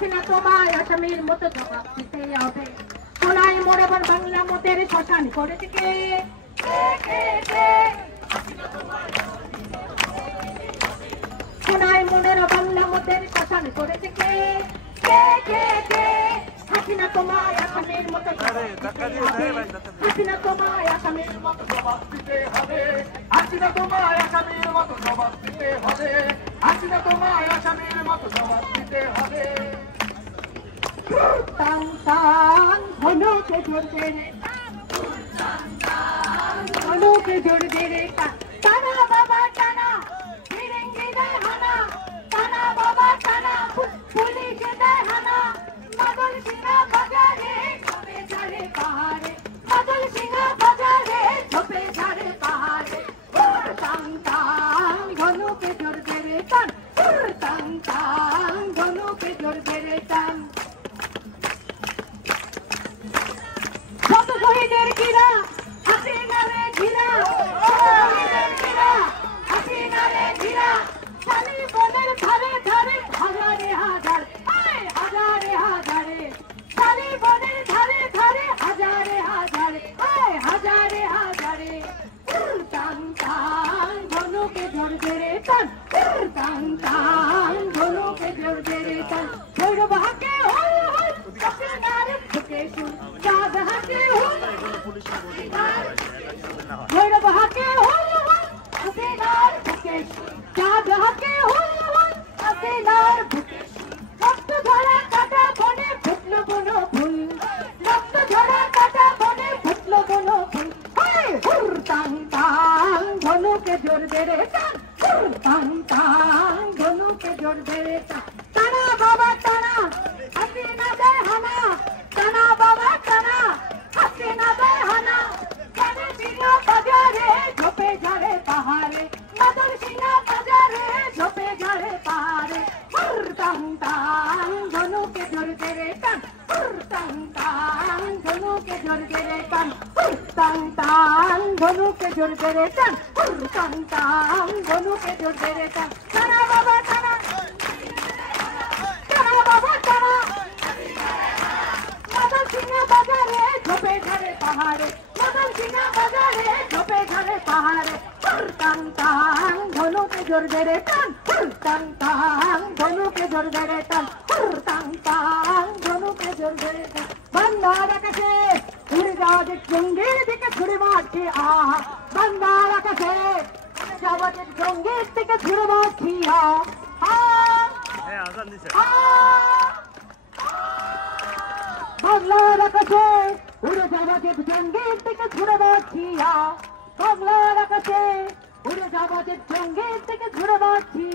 হাসিনা তোমায় আসামির মতো জবাব দিতে হবে। সোনাই মোড় আবার বাংলা মতের শ্মশান করেছে কে? সোনাই মোড়ের বাংলা মতের শ্মশান করেছে কে? হাসিনা তোমায় আসামির মতো জবাব দিতে হবে। হাসিনা তোমায় আসামির মতো জবাব দিতে হবে। হাসিনা তোমায় আসামির মতো জবাব দিতে হবে। হাসিনা তোমায় আসামির মতো জবাব দিতে হবে। টান টান ঘনকে জোরবে রে, ঘনকে জোরবে রে, টানা বাবা টানা, ফিরেঙ্গি দেয় হানা, টানা বাবা টানা, পুলিশে দেয় হানা, মাদল সিংহা বাজারে ঝোপে ঝাড়ে পাহাড়ে, মাদল সিংহা বাজারে ঝোপে ঝাড়ে পাহাড়ে। টান টান ঘনকে জোরবে রে টান, টান টান ঘনকে জোরবে রে টান। শহীদের ঘিরা হাসিনারে ঘিরা, শহীদের ঘিরা হাসিনারে ঘিরা, শালি বনের ধারে ধারে হাজারে হাজার, হাজারে হাজারে, শালি বনের ধারে ধারে হাজারে হাজারে, হাজারে হাজারে। টান টান ধনুকে জোরবে রে টান, টান টান ধনুকে জোরবে রে টান। ভৈরব হাকে হল হল হাসিনারে ঢুকে শুন, চাঁদ হাকে হল ভৈরব হাকে হল হল হাসিনার বুকে শুন, চাঁদ হাকে হল হল হাসিনার বুকে শুন। রক্ত ঝরা কাটা বনে ফুটল কোনো ফুল, রক্ত ঝরা কাটা বনে ফুটল কোনো ফুল। টান টান ধনুকে জোরবে রে টান, টান টান ধনুকে জোরবে রে টান। টানা বাবা টানা, হাসিনা দেয় হানা, টানা বাবা টানা, হাসিনা দেয় হানা, কেনে সিংহা বাজারে ঝোপে ঝাড়ে পাহাড়ে, মাদল সিংহা বাজারে ঝোপে ঝাড়ে পাহাড়ে। টান টান ধনুকে জোরবে রে টান, টান টান ধনুকে জোরবে রে টান, টান টান ধনুকে জোরবে রে টান, টান টান ধনুকে জোরবে রে টান। টানা বাবা টানা, টানা বাবা টানা, মাদল সিংহা বাজারে ঝোপে ঝাড়ে পাহাড়ে, মাদল সিংহা বাজারে ঝোপে ঝাড়ে পাহাড়ে। টান টান ধনুকে জোরবে রে টান, টান টান ধনুকে জোরবে রে টান, টান টান ধনুকে জোরবে রে টান। বাংলার আকাশে উড়ে যাওয়া যে জঙ্গির দিকে ছুড়ে মারছে আহা, বাংলার আকাশে উড়ে যাওয়া যে জঙ্গির দিকে ছুড়ে মারছি বাংলার আকাশে উড়ে যাওয়া যে জঙ্গির দিকে ছুড়ে মারছি, বাংলার আকাশে উড়ে যাওয়া যে জঙ্গির দিকে ছুড়ে মারছি।